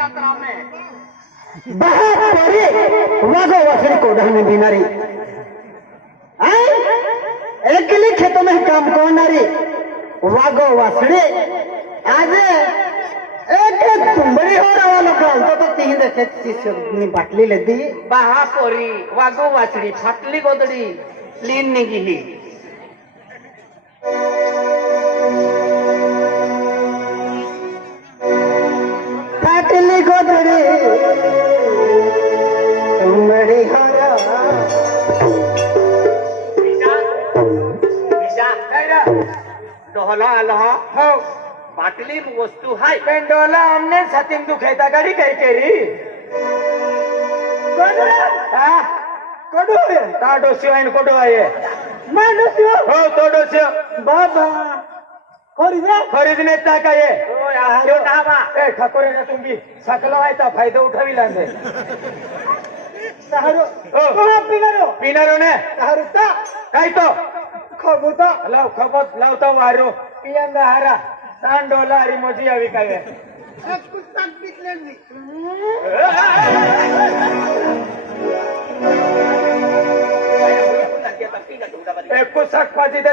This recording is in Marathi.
यात्रा में बाहर परी वागो वासड़ी को ढलने बिनारी अकेले खेतों में काम करनारी वागो वासड़ी आज एक तुंबड़ी हो रहा लोग तो तीन देखे नी बाटली ले दी बहा पोरी वागो वासड़ी फाटली गोदड़ी लीन निगिली फाटली गोदड़ी तुंबड़ी हो रहा डोहला आलहा हो बाटली वस्तू हाय पेंडोला हमने सतीन तू खेता गाडी काही केरी कडू ता डोसियो आहे कडू आहे माणूसियो हो तो डोसियो बाबा खरीदने ता काय यो डाबा ए ठाकोरे ना तुम्ही सकला व्हायचा फायदा उठविला ने सहारो हो पिनारो ने सहारो ता काय तो खबुता लाव खबत लावता वारो पियांदा हारा सांडोला हरी मोजी यावी काय पुस्तक पिकले मी एक पुस्तक पाजी